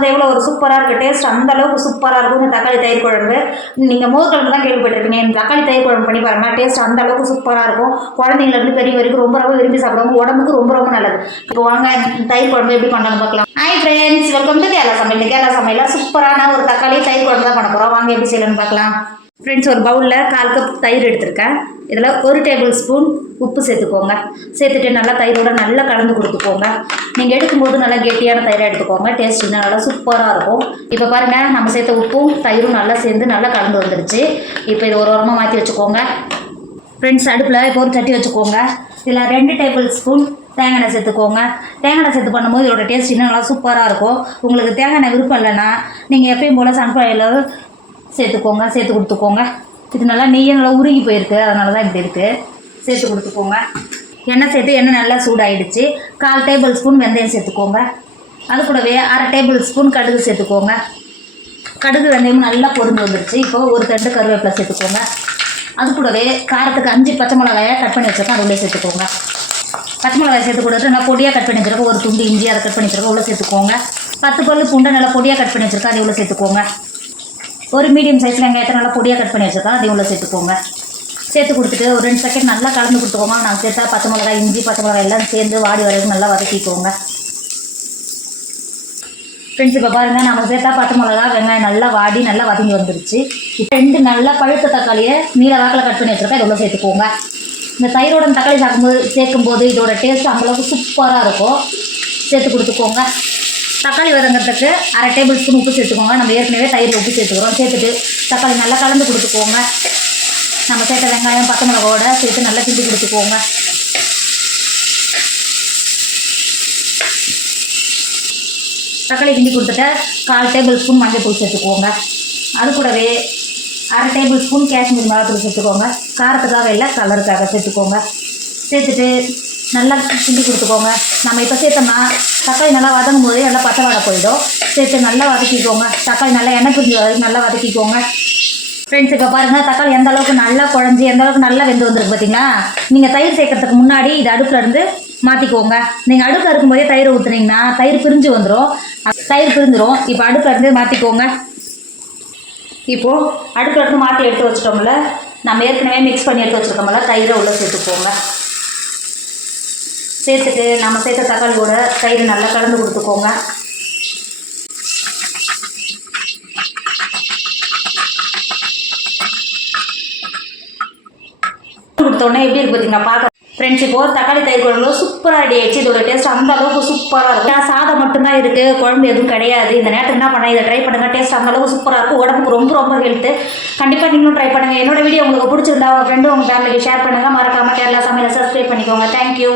பார்க்கும்போது எவ்வளோ ஒரு சூப்பராக இருக்குது டேஸ்ட், அந்த அளவுக்கு சூப்பராக இருக்கும் இந்த தக்காளி தயிர் குழம்பு. நீங்கள் மோர் குழம்பு தான் கேள்விப்பட்டிருப்பீங்க, இந்த தக்காளி தயிர் குழம்பு பண்ணி பாருங்கள், டேஸ்ட் அந்த அளவுக்கு சூப்பராக இருக்கும். குழந்தைங்கலேருந்து பெரிய வரைக்கும் ரொம்ப ரொம்ப விரும்பி சாப்பிடுவாங்க, உடம்புக்கு ரொம்ப ரொம்ப நல்லது. இப்போ வாங்க தயிர் குழம்பு எப்படி பண்ணலாம்னு பார்க்கலாம். Hi friends, welcome to Kerala சமையல். கேரளா சமையலில் சூப்பரான ஒரு தக்காளி தயிர் குழம்பு தான் பண்ண போகிறோம். வாங்க எப்படி செய்யலாம்னு பார்க்கலாம். ஃப்ரெண்ட்ஸ், ஒரு பவுலில் 1/4 கப் தயிர் எடுத்திருக்கேன். இதில் 1 டேபிள் ஸ்பூன் உப்பு சேர்த்துக்கோங்க. சேர்த்துட்டு நல்லா தயிரோட நல்லா கலந்து கொடுத்துக்கோங்க. நீங்கள் எடுக்கும்போது நல்லா கெட்டியான தயிராக எடுத்துக்கோங்க, டேஸ்ட் இன்னும் நல்லா சூப்பராக இருக்கும். இப்போ பாருங்கள், நம்ம சேர்த்த உப்பும் தயிரும் நல்லா சேர்ந்து நல்லா கலந்து வந்துருச்சு. இப்போ இது ஒரு வாரமாக மாற்றி வச்சுக்கோங்க. ஃப்ரெண்ட்ஸ், அடுப்பில் இப்போ ஒரு சட்டி வச்சுக்கோங்க. இதில் 2 டேபிள் ஸ்பூன் தேங்காய் எண்ணெய் சேர்த்துக்கோங்க. தேங்காய் எண்ணெய் சேர்த்து பண்ணும்போது இதோட டேஸ்ட் இன்னும் நல்லா சூப்பராக இருக்கும். உங்களுக்கு தேங்காய் எண்ணெய் விருப்பம் இல்லைன்னா நீங்கள் எப்பயும் போல் சன்ஃப்ளவர் சேர்த்துக்கோங்க, சேர்த்து கொடுத்துக்கோங்க. இது நல்லா நெய்யை நல்லா உருகி போயிருக்கு, அதனால தான் இப்படி இருக்குது. சேர்த்து கொடுத்துக்கோங்க. எண்ணெய் சேர்த்து எண்ணெய் நல்லா சூடாகிடுச்சு. 1/4 டேபிள் ஸ்பூன் வெந்தயம் சேர்த்துக்கோங்க. அது கூடவே 1/2 டேபிள் ஸ்பூன் கடுகு சேர்த்துக்கோங்க. கடுகு வெந்தயம் நல்லா பொரிஞ்சு வந்துருச்சு. இப்போது ஒரு 2 கருவேப்பிலை சேர்த்துக்கோங்க. அது கூடவே காரத்துக்கு 5 பச்சை மிளகாயை கட் பண்ணி வச்சுருக்கோம், அது உள்ளே சேர்த்துக்கோங்க. பச்சை மிளகாய் சேர்த்து கொடுத்து நல்லா பொடியாக கட் பண்ணி வச்சுருக்கோம். ஒரு துண்டு இஞ்சி அதை கட் பண்ணி வச்சுருக்கோம், உள்ளே சேர்த்துக்கோங்க. 10 பல்லு பூண்டை நல்லா பொடியாக கட் பண்ணி வச்சுருக்கோம், அதை உள்ளே சேர்த்துக்கோங்க. ஒரு மீடியம் சைஸ் வெங்காயத்தை நல்லா பொடியாக கட் பண்ணி வச்சுருக்கோம், அதை உள்ளே சேர்த்துக்கோங்க. சேர்த்து கொடுத்துட்டு ஒரு 2 செகண்ட் நல்லா கலந்து கொடுத்துக்கோங்க. நான் சேர்த்தா பச்சை மிளகாய், இஞ்சி, பச்சை மிளகாய் எல்லாம் சேர்ந்து வாடி வரைக்கும் நல்லா வதக்கிக்கோங்க. ஃப்ரெண்ட்ஸ், இப்போ பாருங்கள், நம்ம சேர்த்தா பச்சை மிளகா வெங்காயம் நல்லா வாடி நல்லா வதங்கி வந்துருச்சு. இப்போ 2 நல்லா பழுத்த தக்காளியை நீல வாக்கில் கட் பண்ணி வச்சுருக்கேன், இவ்வளோ சேர்த்துக்கோங்க. இந்த தயிரோட தக்காளி சேர்க்கும்போது இதோட டேஸ்ட் அந்தளவுக்கு சூப்பராக இருக்கும். சேர்த்து கொடுத்துக்கோங்க. தக்காளி வதங்கிறதுக்கு 1/2 டேபிள் ஸ்பூன் உப்பு சேர்த்துக்கோங்க. நம்ம ஏற்கனவே தயிரில் உப்பு சேர்த்துக்கிறோம். சேர்த்துட்டு தக்காளி நல்லா கலந்து கொடுத்துக்கோங்க. நம்ம சேர்த்த வெங்காயம் பச்சை மிளகாவோட சேர்த்து நல்லா கிண்டி கொடுத்துக்கோங்க. தக்காளி கிண்டி கொடுத்துட்டு 1/4 டேபிள் ஸ்பூன் மஞ்சள் தூள் சேர்த்துக்கோங்க. அது கூடவே 1/2 டேபிள் ஸ்பூன் காஷ்மீரி மிளகாத்தூள் சேர்த்துக்கோங்க. காரத்துக்காக இல்லை, கலருக்காக சேர்த்துக்கோங்க. சேர்த்துட்டு நல்லா கிண்டி கொடுத்துக்கோங்க. நம்ம இப்போ சேர்த்தோம்னா தக்காளி நல்லா வதங்கும் போதே நல்லா பச்சை வாடை போயிடும். சேர்த்து நல்லா வதக்கிக்கோங்க. தக்காளி நல்லா எண்ணெய் பிரிஞ்சு வரைக்கும் நல்லா வதக்கிக்கோங்க. ஃப்ரெண்ட்ஸ், இப்போ பாருங்கள், தக்காளி எந்த அளவுக்கு நல்லா குழஞ்சி எந்த அளவுக்கு நல்லா வெந்து வந்துருக்கு பார்த்தீங்களா. நீங்கள் தயிர் சேர்க்கறதுக்கு முன்னாடி இது அடுப்பில் இருந்து மாற்றிக்கோங்க. நீங்கள் அடுப்பில் இருக்கும்போதே தயிர் ஊற்றுனீங்கன்னா தயிர் பிரிஞ்சு வந்துடும். தயிர் பிரிஞ்சிடும். இப்போ அடுப்பில் இருந்து மாற்றிக்கோங்க. இப்போது அடுப்பில் இருந்து மாற்றி எடுத்து வச்சிட்டோம்ல, நம்ம ஏற்கனவே மிக்ஸ் பண்ணி எடுத்து வச்சுருக்கோம்ல, தயிரை உள்ளே சேர்த்துக்கோங்க. சேர்த்துட்டு நம்ம சேர்த்த தக்காளியோட தயிர் நல்லா கலந்து கொடுத்துக்கோங்க. கொடுத்தோடனே எப்படி இருக்கு பார்த்தீங்கன்னா பார்க்க. ஃப்ரெண்ட்ஸ், இப்போது தக்காளி தயிர் குழம்பு சூப்பராக ரெடி ஆகிடுச்சு. இதோட டேஸ்ட் அந்த அளவுக்கு சூப்பராக இருக்கும். சாதம் மட்டும்தான் இருக்குது, குழம்பு எதுவும் கிடையாது. இந்த நேரத்துக்கு என்ன பண்ண, இதை ட்ரை பண்ணுங்கள். டேஸ்ட் அந்த அளவுக்கு சூப்பராக இருக்கும். உடம்புக்கு ரொம்ப ரொம்ப ஹெல்த்து. கண்டிப்பாக நீங்களும் ட்ரை பண்ணுங்கள். என்னோட வீடியோ உங்களுக்கு பிடிச்சிருந்தா உங்கள் ஃப்ரெண்டு உங்கள் ஃபேமிலிக்கு ஷேர் பண்ணுங்கள். மறக்காமல் கேரளா சமையலை சப்ஸ்கிரைப் பண்ணிக்கோங்க. தேங்க்யூ.